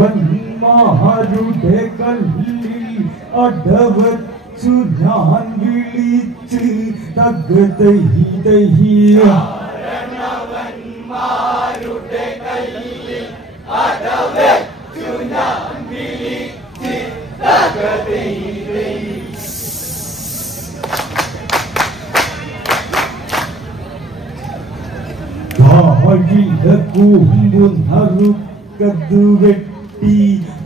കാരണവന്മാരുടെ കല്ലിൽ അടവച്ചു ഞാൻ വിളിച്ച് തകതഹിതഹിയ കാരണവന്മാരുടെ കല്ലിൽ അടവച്ചു ഞാൻ വിളിച്ച് തകതഹിതഹിയ വാഴില കൂമ്പു നറുക്കതു വെട്ടി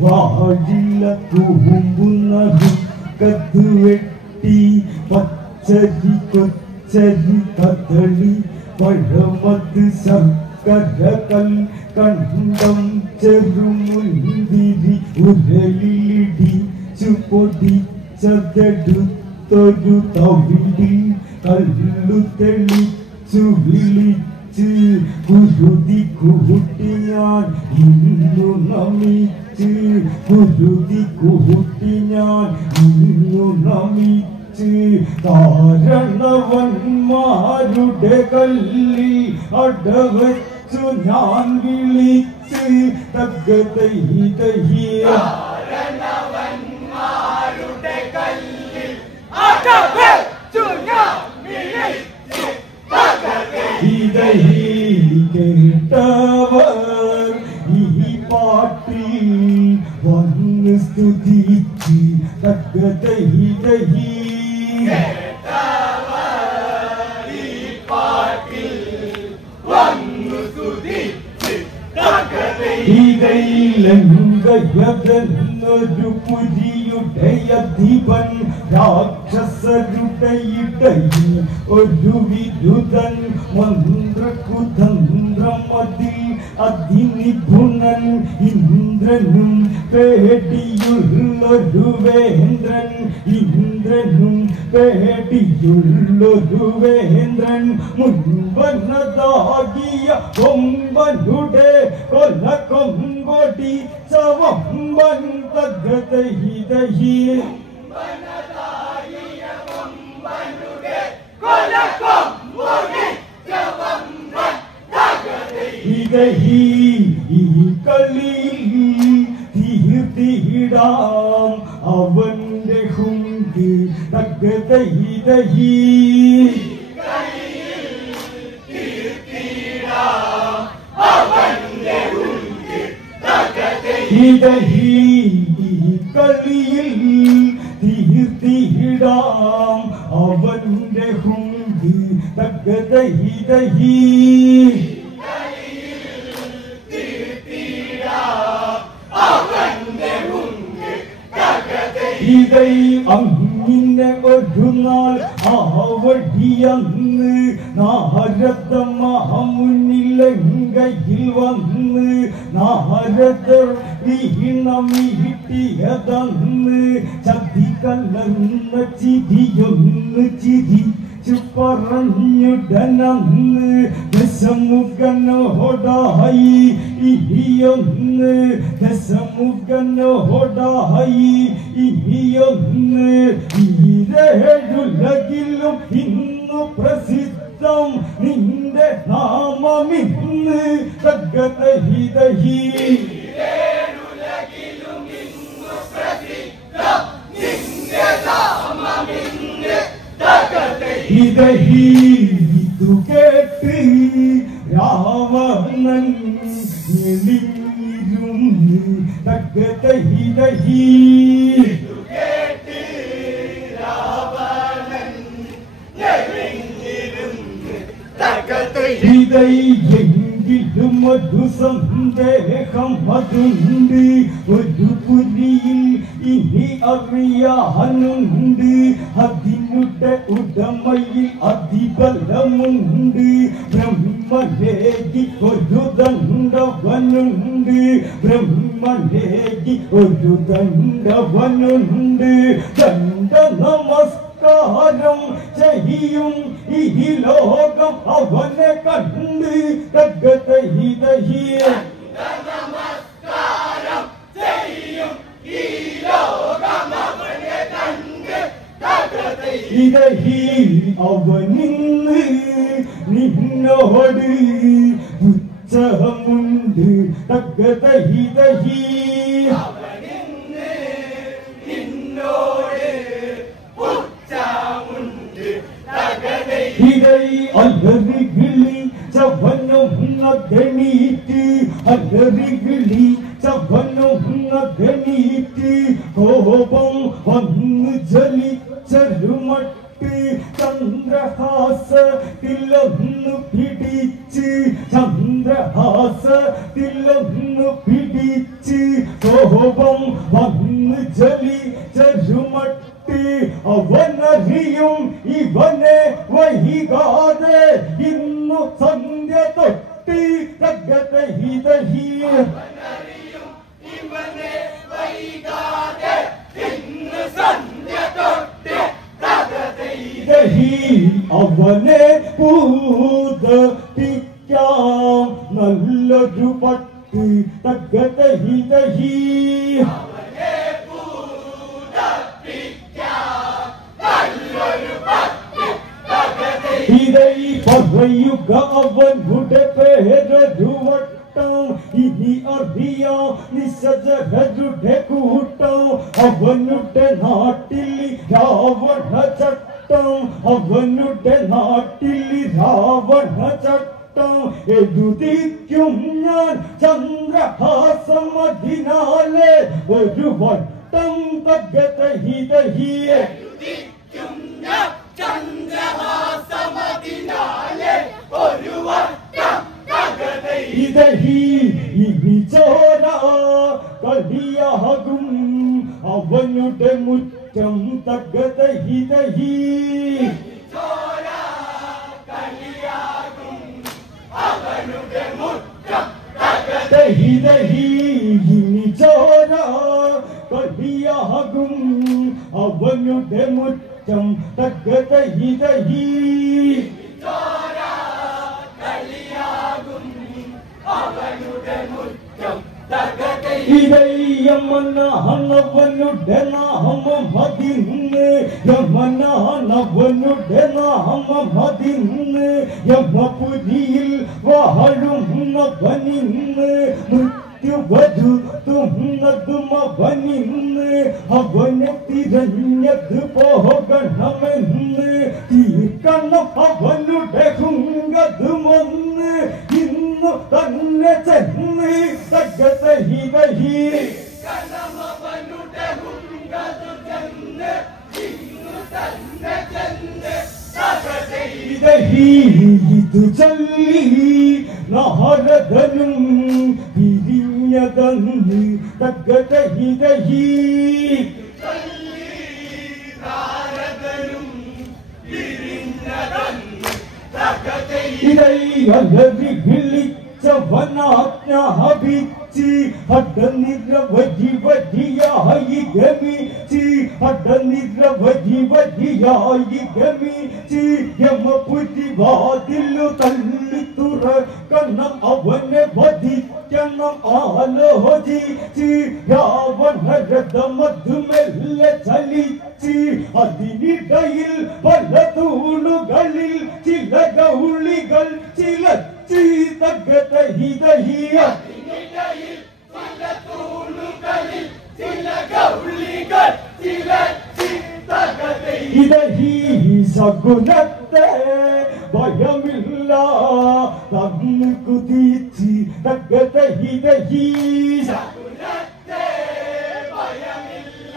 വാഴില കൂമ്പു നറുക്കതു വെട്ടി പച്ചരി കൊച്ചരി കദളി പഴമത് ശർക്കര കൽക്കണ്ടം ചെറുമുന്തിരി ഉരലിടിച്ചു പൊടിച്ചതെടുത്തൊരു തവിടിൽ കല്ലു തെളിച്ചു വിളിച്ച് കുരുതി കൂട്ടിയാൻ ഇന്നു നമിച്ച് കുരുതി കൂട്ടിയാൻ ഇന്നു നമിച്ച് കാരണവന്മാരുടെ കല്ലിൽ അടവച്ചു ഞാൻ വിളിച്ച് തകതഹിതഹിയ കാരണവന്മാരുടെ കല്ലിൽ അടവച്ചു ഞാൻ വിളിച്ച് തകതഹിതഹിയ കേട്ടവർ ഈ പാട്ടിൽ വന്ന് സ്തുതിച്ച് തകതഹിതഹിയ ഇതയിലങ്കയതെന്നൊരു പുരിയുടെ അധിപൻ രാക്ഷസരുടെ ഇടയിൽ ഒരു വിരുദ്ധൻ മന്ത്രകുതന്ത്രമതിൽ അതിനിപുണൻ ഇന്ദ്രനും പേടിയുള്ളൊരു വേന്ദ്രൻ ഇന്ദ്രനും പേടിയുള്ളൊരു വേന്ദ്രൻ മുൻപനതാകിയ കൊമ്പനുടെ കൊല കൊമ്പൊടി ചവമ്പൻ തകതഹിതഹിയ ഈ കളിയിൽ തീർത്തിടാം അവന്റെ ഹുങ്ക് തകതഹിതഹിയ കളിയിൽ തീർത്തിടാം അവന്റെ ഹുങ്ക് തകതഹിതഹിയ ഇതൈ അങ്ങിനെ ഒരു നാൾ ആവടിയന്ന് നാരദ മഹാമുന്നിലങ്കയിൽ വന്ന് നാരദർ വീണമീട്ടിയതന്ന് ചതി കലർന്ന ചിരിയൊന്ന് ചിരിച്ചു പറഞ്ഞുടനന്ന് ദശമുഖനോടായി ഇനിയൊന്ന് ദശമുഖനോടായി ഇനിയൊന്ന് ഈരേഴുലകിലും ഇന്നു പ്രസിദ്ധം നിന്റെ നാമമിന്ന് തകതഹിതഹിയ ഇതു കേട്ട് രാവണൻ എളിഞ്ഞിരുന്ന് തകതഹിതഹിയ ഇതയെങ്കിലും ഒരു സന്ദേഹം അതുണ്ട് ഒരു പുരിയിൽ ഇനി അറിയാനുണ്ട് അതിനുടെ ഉടമയിൽ അതിബലമുണ്ട് ബ്രഹ്മലേഖി ഒരു ദണ്ഡവനുണ്ട് ബ്രഹ്മലേഖി ഒരു ദണ്ഡവനുണ്ട് ദണ്ഡ നമസ്കാരം ചെയ്യും ഈ ലോകം അവനെ കണ്ട് തകതഹിതഹിയ നമസ്കാരം ചെയ്യും ഈ ലോകം അവനെ കണ്ട് തകതഹിതഹിയ അവനിന്ന് നിന്നോട് പുച്ഛമുണ്ട് തകതഹി ദഹി അവനിന്ന് നിന്നോട് പുച്ഛമുണ്ട് തകതഹി ദഹി അലറികിളി ചവനൊന്നഗണീറ്റ് അലറികിളി ചവനൊന്നഗണീറ്റ് കോപം വന്ന് ജലിച്ചരുമട്ട് ചന്ദ്രഹാസത്തിലൊന്നു പിടിച്ച് ചന്ദ്രഹാസത്തിലൊന്നു പിടിച്ച് കോപം വന്ന് ജലിച്ചരുമട്ട് അവനറിയും ഇവനെ വൈകാതെ ഇന്നു സന്ധ്യ തൊട്ട് തകതഹി ദഹി അവനറിയും ഇവനെ വൈകാതെ ഇന്ന് സന്ധ്യ തൊട്ട് തകതഹി ദഹി അവനെ പൂതപ്പിക്കാം നല്ലൊരു പട്ട് തകതഹി ദഹി അവനെ പൂതപ്പിക്കാം നല്ലൊരു പട്ട് തകതഹി ഇതൈ പറയുക അവനുടെ പേരൊരു വട്ടം ഇനി അറിയാം നിശജരുടെ കൂട്ടം അവനുടെ നാട്ടിൽ രാവണ ചട്ടം അവനുടെ നാട്ടിൽ രാവണ ചട്ടം എഴുതിക്കും ഞാൻ ചന്ദ്രഹാസം അതിനാലെ ഒരു വട്ടം തകതഹി ദഹി ചന്ദ്രഹാസമതിനാലെ ഒരു വട്ടം തകതഹി ദഹി ഇനി ചോര കളിയാകും അവനുടെ മുറ്റം തകതഹി ദഹി ചോര കളിയാകും അവനുടെ മുറ്റം തകതഹി ദഹി ദഹി ഇനി ചോര കളിയാകും അവനുടെ മുറ്റം തകതഹി ദഹി ചോര കളിയാകും അവനുടെ മുറ്റം തകതഹി യമനാണവനുടെ നാമം അതിന്ന് യമനാണവനുടെ നാമം അതിന്ന് യമപുരിയിൽ വാഴുന്നവനിന്ന് മൃത്യുവരുത്തുന്നതും അവനിന്ന് അവനെ തിരഞ്ഞത് പോകണമെന്ന് തീർക്കണം അവനുടെ ഹുങ്കതുമൊന്ന് ഇന്നു തന്നെ ചെന്ന് തകതഹി ദഹി അവനുടെ ഹുങ്കതു ചെന്ന് ഇന്നു തന്നെ ചെന്ന് തകതഹി ദഹി ഇത് ചൊല്ലി നാരദനും പിരിഞ്ഞതന്ന് തകതഹി ദഹി നാരദനും പിരിഞ്ഞതന്ന് തകതഹി ഇതൈ അലറി വിളിച്ചവനാജ്ഞാപിച്ച് അടനിരവധി വധിയായി ഗമിച്ച് അടനിരവധി വധിയായി ഗമിച്ച് യമപുരി വാതിലു തള്ളി തുറക്കണം അവനെ വധിക്കണം ആലോചിച്ച് രാവണ രഥമധുമെല്ലെ ചലിച്ച് അതിനിടയിൽ പല തൂണുകളിൽ ചില ഗൗളികൾ ചിലച്ചി തകതഹി ദഹി അതിനിടയിൽ ചില തൂണുകളിൽ ചില ഗൗളികൾ ചിലച്ചി തകതഹി ഇതഹി സകുലത്തെ ഭയമില്ല തന്നു കുതിച്ച് തകതഹി ദഹി സകുലത്തെ ഭയമില്ല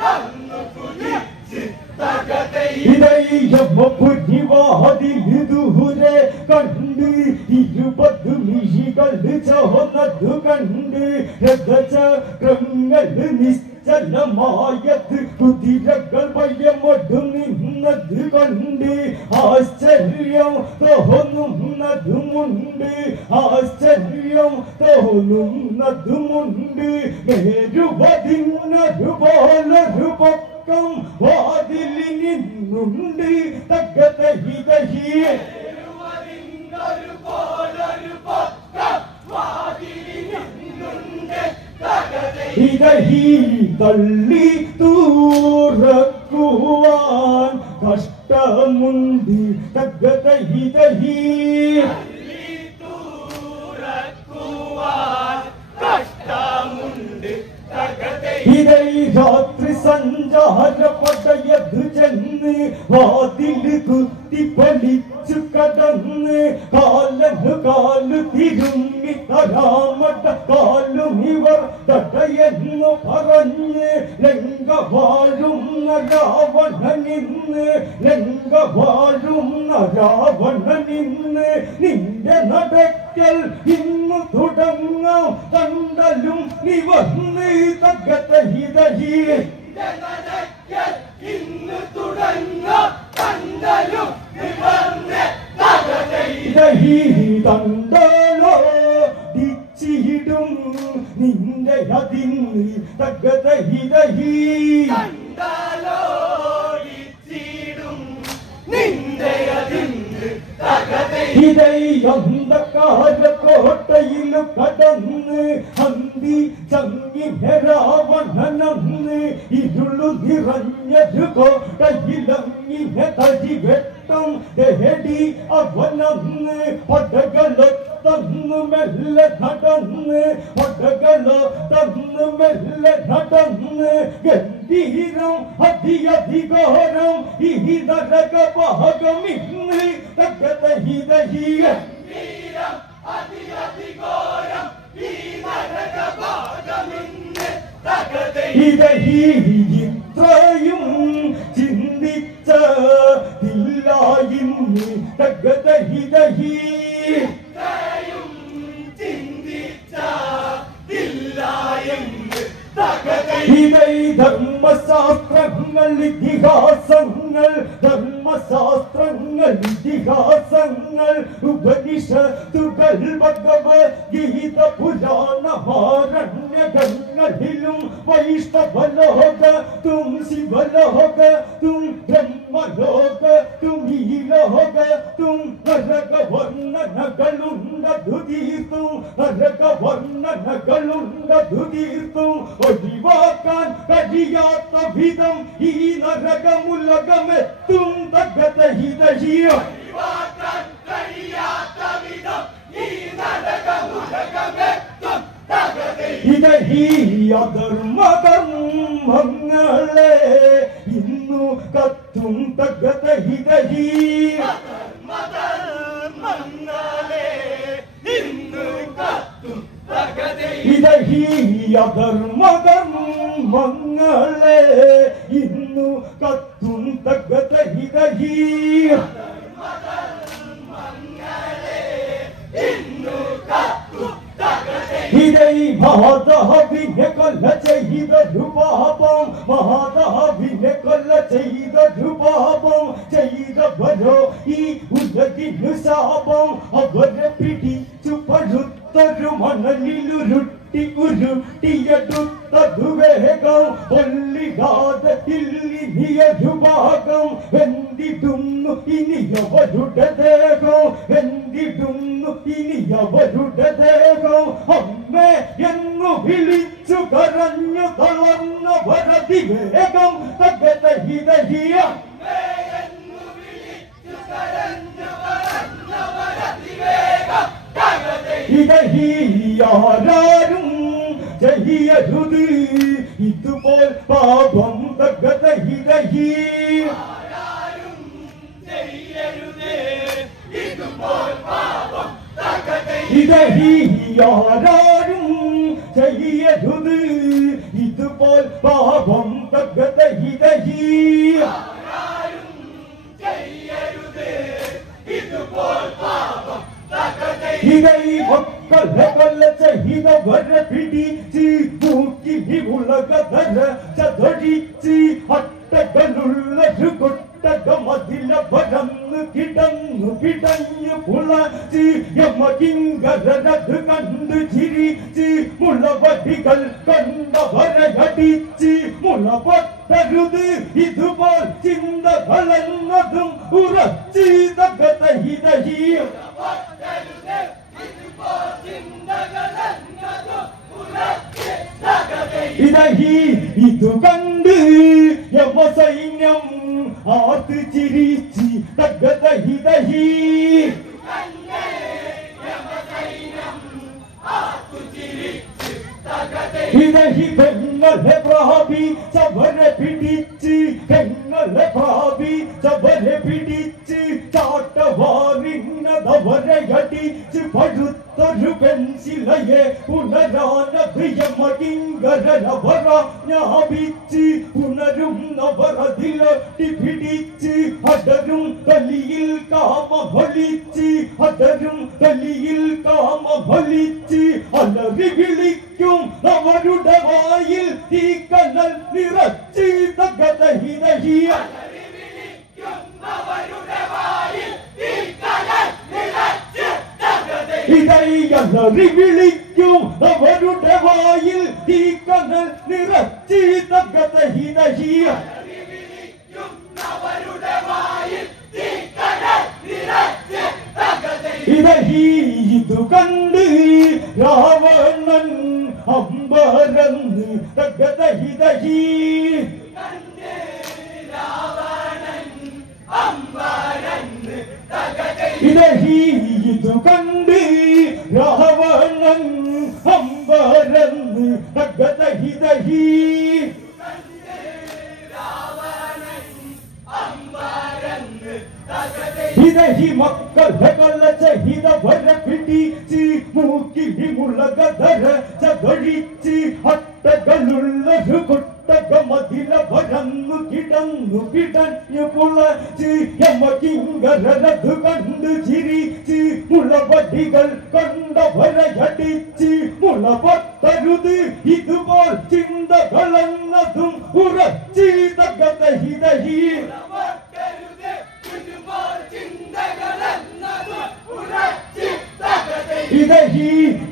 തന്നു കുതിച്ച് തകതഹി ഇതയ്യപ്പുരി വാതിലു ദൂരെ കണ്ട് 20 മിഴികൾ ചുവന്നതു കണ്ട് രഥചക്രങ്ങൾ നിശ്ചലമായത് കുതിരകൾ ഭയമൊടു നിന്നത് കൊണ്ട് ആശ്ചര്യം തോന്നുന്നതുമുണ്ട് ആശ്ചര്യം തോന്നുന്നതുമുണ്ട് മേരുവതിനൊരു പോലൊരു പൊക്കം വാതിലിൽ നിന്നുണ്ട് തകതഹി ദഹി ഒരു പോലൊരു പൊക്കം വാതിലിൽ നിന്നുണ്ട് തകതഹി ഇതഹി തള്ളി തൂറക്കുവാൻ കഷ്ടമുണ്ട് തകതഹി ദഹി തുറക്കുവാൻ തടയെന്നു പറഞ്ഞ് ലങ്ക വാഴുന്ന രാവണനിന്ന് ലങ്ക വാഴുന്ന രാവണനിന്ന് നിന്റെ നടക്കൽ ഇന്നു തുടങ്ങാം കണ്ടലും നിവന്ന് തകതഹിതഹി ഇന്ന് തുടങ്ങാം കണ്ടലും നിവന്ന് തകതഹിതഹി തണ്ടലോ ദിച്ചിടും നിന്റെ അതിന് തകതഹിതഹി കണ്ടലോ ദിച്ചിടും നിന്റെ അതിന് തകതഹി ഇതൈ അന്ധകാര കോട്ടയിൽ കടന്ന് അന്തി ചങ്ങിന രാവണനന്ന് ഇരുളു നിറഞ്ഞൊരു കോട്ടയിലങ്ങിന തടിവെട്ടം തേടി അവനന്ന് പടകളോ തന്നു മെല്ലെ നടന്ന് പടകളോ തന്നു മെല്ലെ നടന്ന് ഗംഭീരം അതിയധികാരം ഈ നരക ഭാഗം ഇന്ന് തകതഹിതഹിയ അതിയധികാരം ഈ നരക ഭാഗം ഇന്ന് ഇതഹി ഇത്രയും ചിന്തിച്ച ഇല്ലായിന്ന് തകതഹിതഹി ഇത്രയും ചിന്തിച്ച ഇല്ലായെന്ന് തകതഹി ഇതൈ ധർമ്മശാസ്ത്രങ്ങൾ ഇതിഹാസങ്ങൾ ധർമ്മശാസ്ത്രങ്ങൾ ഇതിഹാസങ്ങൾ ഉപനിഷത്തുകൾ ഭഗവത്ഗീത പുരാണമാരണ്യകങ്ങളിലും വൈഷ്ണവലോകത്തും ശിവലോകത്തും ബ്രഹ്മലോകത്തും ഈ ലോകത്തും നരകവർണ്ണനകളുണ്ടു തീർത്തും നരകവർണ്ണനകളുണ്ടു തീർത്തും ഒഴിവാക്കാൻ കഴിയാത്ത വിധം ഈ നരകമുലകമെത്തും തകതഹിതഹിയ ഒഴിവാക്കാൻ കഴിയാത്ത വിധം ഈ നരകമുലകമെത്തും തകതഹി ഇതഹി അധർമ്മകർമ്മങ്ങളെ ഇന്നു കത്തും തകതഹിതഹി മതർമ്മങ്ങളെ ഇന്നു കത്തും തകതഹി ഇതഹി അധർമ്മകർമ്മങ്ങളെ ഇന്നു കത്തും തകതഹിതഹി ഇന്നു കത്തും തകതഹി ഇതൈ മഹാദാവിനെ കൊല്ല ചെയ്തൊരു പാപം മഹാദാവിനെ കൊല്ല ചെയ്തൊരു പാപം ചെയ്തവരോ ഈ ഉലകിനു ശാപം അവരെ പിടിച്ചു പഴുത്തൊരു മണലിലുരുട്ടി ഉരുട്ടിയെടുത്തതു വേഗം ഒല്ലിടാതെ ഇല്ലിനിയൊരു ഭാഗം വെന്തിടുന്നു ഇനി അവരുടെ ദേഹം വെന്തിടുന്നു ഇനി അവരുടെ ദേഹം അമ്മേ എന്നു വിളിച്ചു കരഞ്ഞു തളർന്നവരതി വേഗം തകതഹിതഹിയ ഇതഹിയാരും ചെയ്യരുത് ഇതുപോൽ പാപം തകതഹിതഹി ഇതഹിയാരും ചെയ്യരുത് ഇതുപോൽ പാപം തകതഹിതഹി ഇതൈ മക്കളെ കൊല്ല ചെയ്തവരെ പിടിച്ച് പൂക്കി ഉലകധര ചതൊഴിച്ച് അട്ടകളുള്ളൊരു കൊട്ടകമതില പരന്ന് കിടന്നു പിടഞ്ഞു പുളച്ച് യമകിങ്കരത് കണ്ടു ചിരിച്ച് മുളവടികൾ കണ്ടവരെ അടിച്ച് മുളപൊട്ടരുത് ഇതുപോൽ ചിന്തകളെന്നതും ഉറച്ച് തകതഹിതഹിയ ഇതഹി ഇതു കണ്ട് യമസൈന്യം ആർത്ത് ചിരിച്ച് തകതഹിതഹി ഇതഹി പെങ്ങളെ പ്രാപിച്ചവരെ പിടിച്ച് പെങ്ങളെ പ്രാപിച്ചവരെ പിടിച്ച് ചാട്ടവാറിന്നതവരെ അടിച്ച് പഴുത്തൊരു പെൻസിലയെ പുനരാനഭയമടിഞ്ഞ കിങ്കരനവര ജ്ഞാപിച്ച് ഉണരുന്നവരതിലൊട്ടി പിടിച്ച് അടരും തലിയിൽ കാമഫലിച്ച് അടരും തലിയിൽ കാമഫലിച്ച് അലറി വിളിക്കും അവരുടെ വായിൽ തീക്കനൽ നിറച്ച് തകതഹിതഹിയ ഇതൈയലറി വിളിക്കും അവരുടെ വായിൽ തീക്കനൽ നിറച്ച് തകതഹിതഹിയ ഇതു കണ്ട് രാവണൻ അമ്പരന്ന് തകതഹിതഹി ഇതു കണ്ട് രാവണൻ അമ്പരന്ന് തകതഹിതഹി ഇതഹി മക്കളെ കള്ളചഹിതവരെ പിടിച്ച് മൂക്കിലി മുളകധര ചകഴിച്ച് അട്ടകളുള്ളൊരു കൊട്ടകമതില വരന്നു കിടന്നു പിടഞ്ഞു പുളച്ച് യമകിങ്കരതു കണ്ടു ചിരിച്ച് മുളവടികൾ കൊണ്ടവരയടിച്ച് മുളപൊട്ടരുത് ഇതുപോൽ ചിന്തകളെന്നതും ഉറച്ച് തകതഹിതഹി ഇതഹി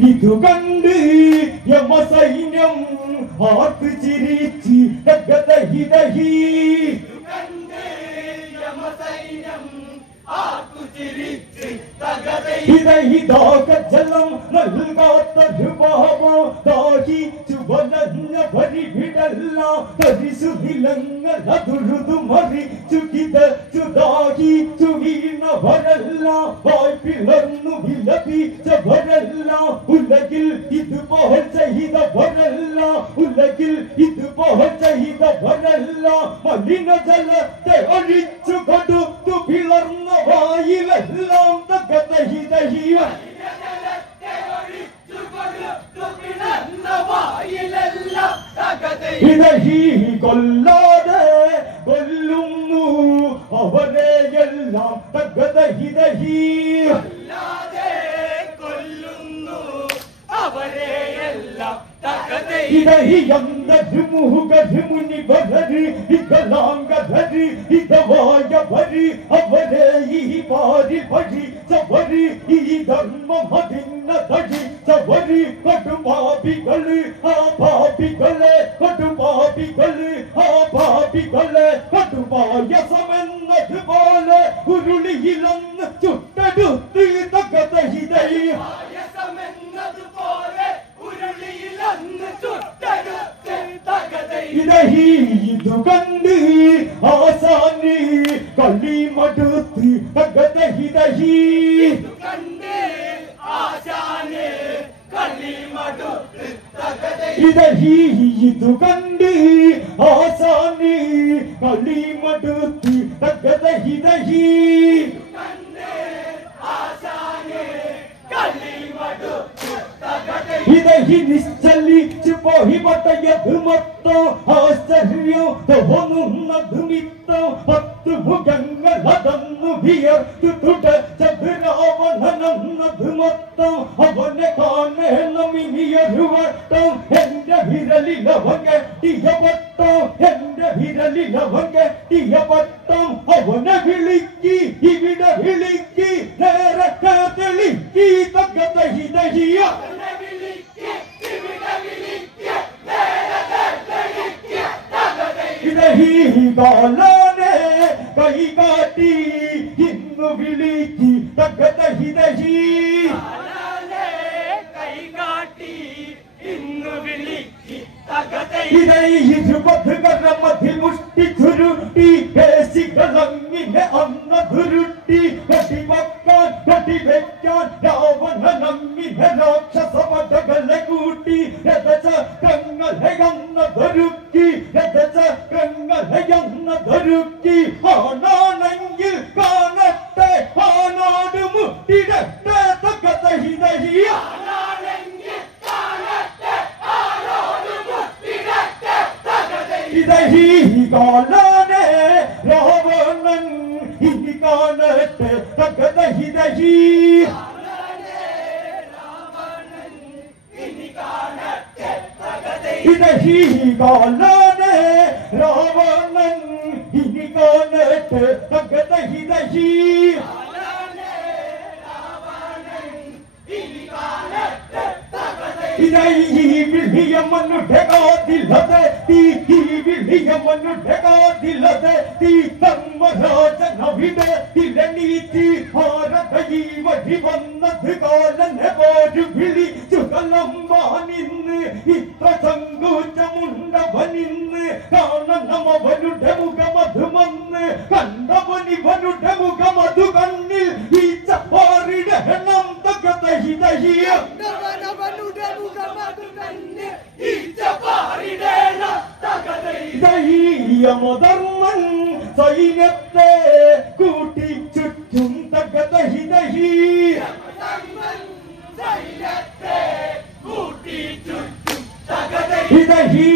ഇതു കണ്ട് യമസൈന്യം ആർത്ത് ചിരിച്ച് തകതഹിതഹി ഇതഹി ദാഹജലം നൽകാത്തൊരു പാപോ ദാഹിച്ചു വലഞ്ഞ പരിവിടെല്ലാം തരിശു നിലങ്ങളതുഴുതു മറിച്ചു കിതച്ചു ദാഹിച്ചു വീണവരെല്ലാം വായ് പിളർന്നു വിലപിച്ചവരെല്ലാം ഉലകിൽ ഇതുപോൽ ചെയ്തവരെല്ലാം ഉലകിൽ ഇതുപോൽ ചെയ്തവരെല്ലാം മലിനജലത്തെ ഒഴിച്ചു കൊടുത്തു പിളർന്ന വായിലെല്ലാം തകതഹിതഹിയ ഇതഹി കൊല്ലാതെ കൊല്ലുന്നു അവരെയെല്ലാം തകതഹിതഹി ഇതഹി അന്തരുമുഹുകരു മുനിവരര് വികലാംഗധര് ഹിതവായവര് അവരെ ഈ പാരി പഠിച്ചവര് ഈ ധർമ്മം അതിന്ന തടിച്ചവര് കടുപാപികള് ആ പാപികളെ കടുപാപികള് ആ പാപികളെ കടുപായസമെന്നതുപോലെ ഉരുളിയിലൊന്ന് ചുട്ടെടുത്ത് തകതഹിതഹി ഇതഹി ഇതു കണ്ട് ആസാന് കളിമടുത്ത് തകതഹിതഹി ഇതഹി ഇതു കണ്ട് ആസാന് കളിമടുത്ത് തകതഹിതഹി ഇതഹി നിശ്ചലിച്ചു പോയി പട്ടയത് മൊത്തം ആശ്ചര്യം തോന്നുന്നത് മിത്തം 10 മുഖങ്ങൾ അടന്നു വിയർത്തു തുടച്ചത് രാവണനെന്നത് മൊത്തം അവനെ കാണണം ഇനിയൊരു വട്ടം എന്റെ വിരലിലവൻ കെട്ടിയ പട്ടം എന്റെ വിരലിലവൻ കെട്ടിയ പട്ടം അവനെ വിളിക്കി ഇവിടെ വിളിക്കി നേരത്തെ തെളിക്കി തകതഹിതഹിയ ഇതഹി കാലാനെ കൈ കാട്ടി ഇന്നു വിളിക്കി തകതഹിതഹി ഇതഹി ഇരുപതുകര മധി മുഷ്ടി ചുരുട്ടി പേശികളങ്ങിനെ അന്ന ധുരുട്ടി കടിവക്കാൻ കടിവെക്കാൻ രാവണനങ്ങിനെ രാക്ഷസമതകളെ കൂട്ടി രഥചക്രങ്ങളെ അന്ന ധരുക്കി രഥചക്രങ്ങളെ അന്ന ധരുക്കി ആണാണെങ്കിൽ കാണട്ടെ ആണോട് മുട്ടിടട്ടെ തകതഹിതഹിയ ഇതഹീ കാലനെ രാവണൻ ഇനി കാണട്ടെ തകതഹിതഹീ ഇതഹീ കാലനെ രാവണൻ ഇനി കാണട്ടെ തകതഹിതഹീ ഇതഹീ വിളിയമന്നു ഢകാതിലതെ തീ വിളിയമന്നു ഢകാതിലതെ തീ ധർമ്മരാജനവിടെ തിരനീതി ഭാരതീവഴി വന്നത് കാലനെ പോരു വിളിച്ചു കലമ്പാനിന്ന് ഇത്ര സങ്കോചമുണ്ടവനിന്ന് കാണണമവനുടെ മുഖമധുമന്ന് കണ്ടവനിവനുടെ മുഖമധു കണ്ണിൽ ഈ ചപ്പാറിടണം തകതഹിതഹിയ ദഹീയമധർമ്മൻ സൈന്യത്തെ കൂട്ടി ചുറ്റും തകതഹിതഹീ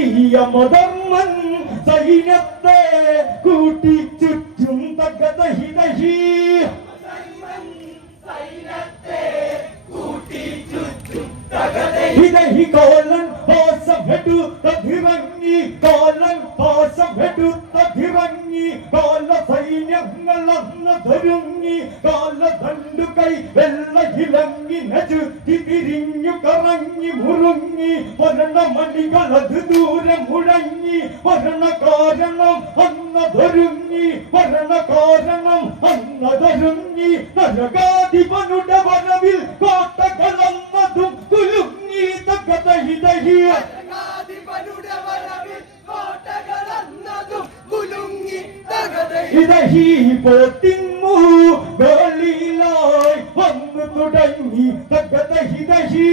ദഹീയമധർമ്മൻ സൈന്യത്തെ കൂട്ടി ചുറ്റും തകതഹിതഹീ ഇതഹി കാലൻ പാസഭെടു തധിറങ്ങി കാലൻ പാസഭെടു തധിറങ്ങി കാല സൈന്യങ്ങളന്ന് ധരുങ്ങി കാല ദണ്ടുകൈ വെള്ളയിലങ്ങി നചുത്തി തിരിഞ്ഞു കറങ്ങി മുറുങ്ങി മരണമണികളത് ദൂരം മുഴങ്ങി മരണകാരണം അന്നതൊരുങ്ങി മരണകാരണം അന്നതൊരുങ്ങി നരകാധിപനുടെ വരവിൽ കോട്ടകളന്നതും കുലുങ്ങി തകതഹിതഹിയ ഇതഹീ പോത്തിന്നു ഗളിലായി വന്നു തുടങ്ങി തകതഹിതഹീ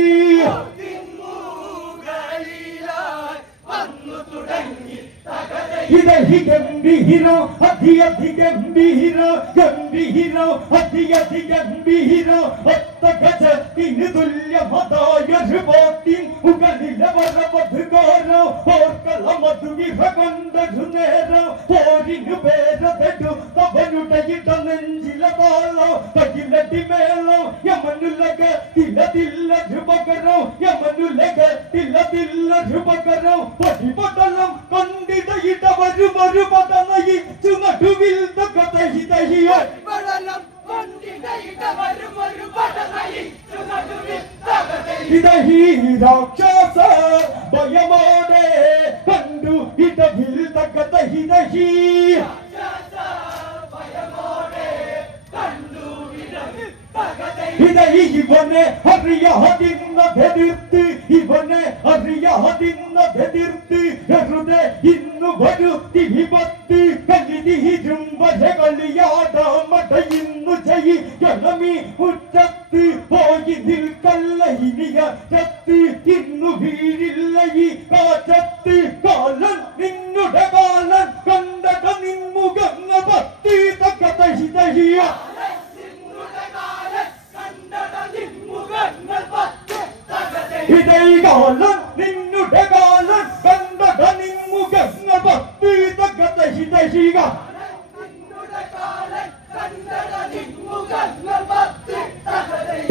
ഇതഹി ഗംഭീരോ അധിഗംഭീരോ ഗംഭീരോ അധിഗംഭീരോ ഒത്തഗജത്തിന് തുല്യമതായൊരു പോത്തിൻ മുകളിലെ വരവധുകാരോ ഓർക്കളമതു വിഭകൊണ്ടൊരു നേരോ പോരിനു പേരതെടു അവനുടെ ഇട നെഞ്ചിലെ താളോ തകിലടി മേളോ യമനുലക തിലതില്ലൊരു പകരോ യമനുലക തിലതില്ലൊരു പകരോ പടിപടലം കൊണ്ടിടയിട വരുമൊരു പടനയിച്ചു നടുവിൽ തകതഹിതഹിയ ഇതഹീ രാക്ഷസ ഭയമോടെ കണ്ടു ഇടവിൽ തകതഹിതഹീ ഇതഹീ ഇവനെ അറിയാതിന്നതെതിർത്ത് ഇവനെ അറിയാതിന്നതെതിർത്ത് വെറുതെ ഇന്നു വരുത്തി വിപത്ത് കലിതിരും വരകളിയാടാമടയിന്നു ചെയ്യണമീ മുറ്റത്ത് പോയി നിൽക്കല്ല ഇനിയ ചത്ത് ഇന്നു വീഴില്ല ഈ കാറ്റത്ത് കാലൻ നിന്നുടെ കാലൻ കണ്ടട നിൻമുഖങ്ങ പത്തി തകതഹിതഹിയ ഇതൈ കാലൻ നിന്നുടെ കാലൻ കണ്ടട നിൻമുഖങ്ങ പത്തി തകതഹിതഹിക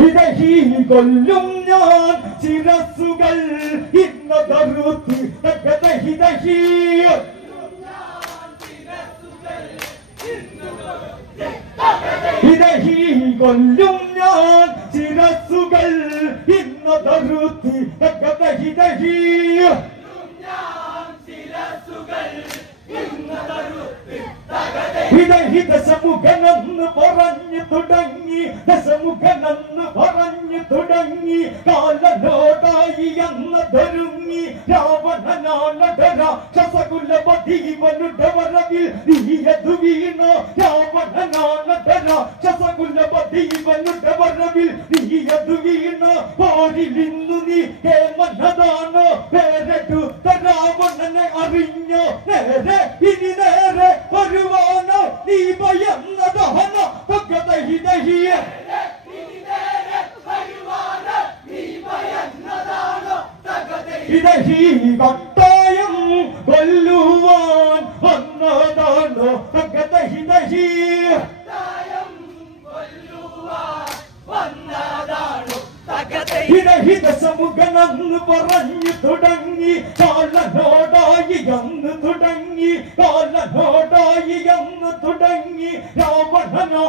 ഇതഹീ കൊല്ലും ഞാൻ ശിരസ്സുകൾ ഇന്നതറുത്ത് തകതഹിതഹീ ഇതഹീ കൊല്ലും ഞാൻ ശിരസ്സുകൾ ഇന്നതറുത്ത് തകതഹിതഹീ ഇതഹി ദശമുഖനെന്ന് പറഞ്ഞു തുടങ്ങി ദശമുഖനെന്ന് പറഞ്ഞു തുടങ്ങി കാലനോടായി എന്നതൊരുങ്ങി രാവണനാണട രാക്ഷസകുലപതിവനുടെ വരവിൽ നീയതു വീണ രാവണനാണട രാക്ഷസകുലപതിവനുടെ വരവിൽ നീയതു വീണ പോരിലിന്നു നീ കേമനതാണോ പേരെടുത്ത രാവണനെ അറിഞ്ഞോ നേരെ ഇനി നേരെ വരുവാനോ നീ ഭയന്നതാണോ തകതഹിതഹിയ ഇതഹീ കട്ടായം കൊല്ലുവാൻ പറഞ്ഞു തുടങ്ങി കാലനോടായി എന്ന് തുടങ്ങി കാലനോടായി എന്ന് തുടങ്ങി രാവണനോ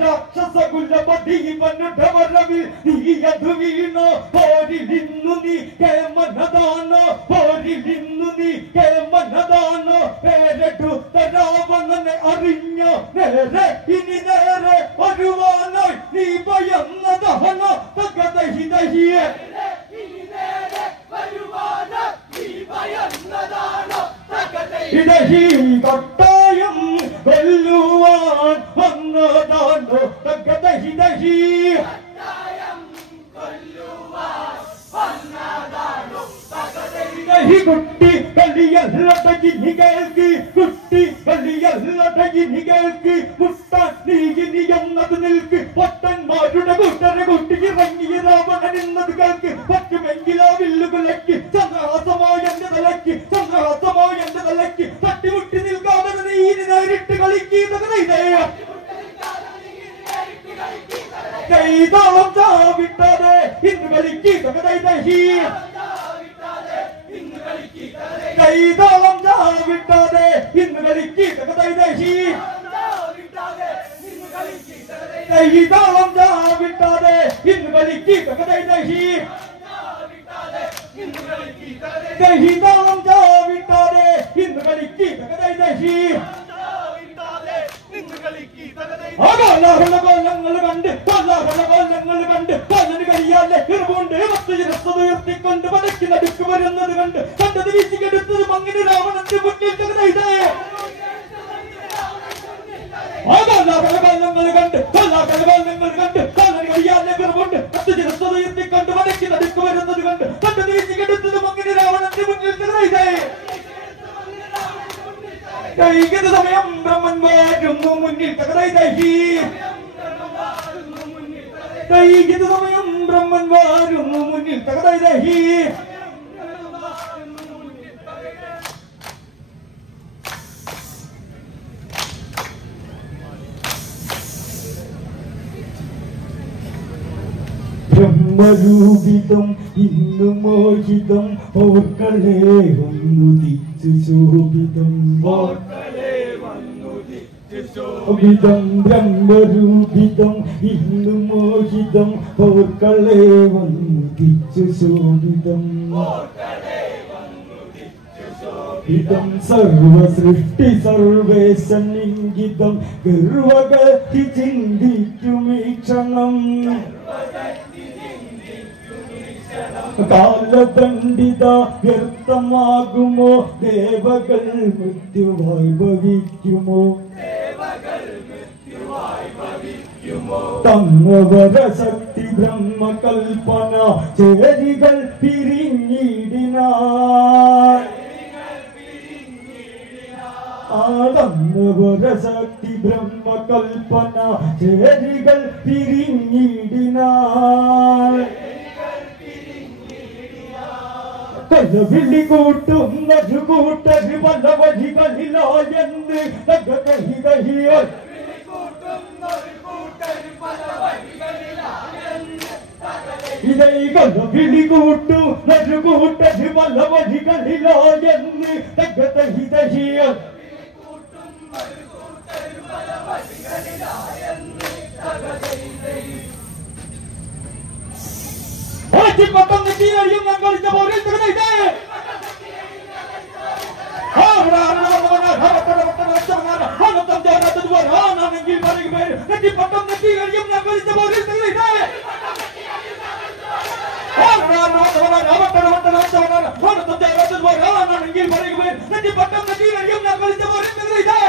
രാക്ഷസ കുലപതിവനുടവരവിൽ നീയതു വീണോ പോരിലിന്നു നീ കേമനദാനോ പോരിലിന്നു നീ കേമനദാനോ പേരെടുത്ത രാവണനെ അറിഞ്ഞോ നേരെ ഇനി നേരെ വരുവാനായി നീ ഭയന്നതാണോ തകതഹിതഹിയെ ഇടഹി കൊട്ടായം കൊല്ലുവാൻ വന്നതാണോ തകതഹിതഹി കുട്ടി കളിയല്ലടകിനി കേൾക്കി കുട്ടി കളിയല്ലടകിനി കേൾക്കി മുട്ടാൻ നീകിനി എന്നത് നിൽക്ക് പൊട്ടന്മാരുടെ കൂട്ടരെ കുട്ടിയിറങ്ങി രാവണൻ എന്നത് കേൾക്കി പറ്റുമെങ്കിലോ വില്ലുകുലയ്ക്ക് ചന്ദ്രഹാസമോ എന്റെ തലയ്ക്ക് ചന്ദ്രഹാസമോ എന്റെ തലയ്ക്ക് തട്ടിമുട്ടി നിൽക്കാതെ നീരി നേരിട്ട് കളിക്കുന്നതേ കൈതാളം ചാവിട്ടതെ ഇന്ന് കളിക്കുന്നതൈതഹി കൈതാളം ചാവിട്ടതെ ഇന്ന് കളിക്കുന്നതൈതഹി കൈതാളം ചാവിട്ടതെ ഇന്ന് കളിക്കുന്നതൈതഹി കൈതാളം ചാവിട്ടതെ ഇന്ന് കളിക്കുന്നതൈതഹി കൊല്ലങ്ങൾ കണ്ട് കൊല്ലങ്ങൾ കണ്ട് കൊല്ലന് കഴിയാതെ ഇറുകൊണ്ട് ഉയർത്തിക്കൊണ്ട് പതക്കി നടുക്ക് വരുന്നത് കണ്ട് കണ്ടത് വീശിക്കെടുത്തത് മങ്ങിന് രാവണന്റെ മുന്നിൽ ഇതേ കൊല്ലങ്ങൾ കണ്ട് കൊല്ലങ്ങൾ കണ്ട് കൊല്ലന് കഴിയാതെ ഇറുകൊണ്ട് ഉയർത്തിക്കൊണ്ട് പതക്കി നടുക്ക് വരുന്നത് കണ്ട് കണ്ടത് വീശിക്കെടുത്തത് മങ്ങിന് രാവണന്റെ മുന്നിൽ ഇതേ കൈകത സമയം ബ്രഹ്മൻ വരുന്നു മുന്നിൽ തകതൈതഹി കൈകത സമയം ബ്രഹ്മൻ വരുന്നു മുന്നിൽ തകതൈതഹി ബ്രഹ്മരൂപിതം ഇന്നു മോഹിതം ഓർക്കളെ വന്നുദിച്ചു ശോഭിതം വിധം ബ്രഹ്മരൂപിതം ഇന്നു മോഹിതം ഓർക്കളെ വന്നുദിച്ചു ശോഭിതം ഇതം സർവസൃഷ്ടി സർവേശനിംഗിതം ഗർവഗതി ചിന്തിക്കുമീക്ഷണം കാലദണ്ഡിത വ്യർത്ഥമാകുമോ ദേവകൾ മൃത്യുവായി ഭവിക്കുമോ തന്നവരശക്തി ബ്രഹ്മകൽപ്പന ചേരികൾ പിരിഞ്ഞിടിനാൾ തന്നവരശക്തി ബ്രഹ്മകൽപ്പന ചേരികൾ പിരിഞ്ഞിടിനാൾ കൊലവിളി കൂട്ടുന്നൊരു കൂട്ടര് പല വഴികളിലോ എന്ന് തകതഹിതഹിയോ ഇതേ കൊലവിളി കൂട്ടുന്നൊരു കൂട്ടര് പല വഴികളിലോ എന്ന് തകതഹിതഹിയോ പട്ടം തീരയും ഞാൻ കളിച്ച പോരിൽ തകതൈതേ പട്ടം തീരയും ഞാൻ കളിച്ച പോരിൽ തകതൈതേ പട്ടം തീരയും ഞാൻ കളിച്ച പോരിൽ തകതൈതേ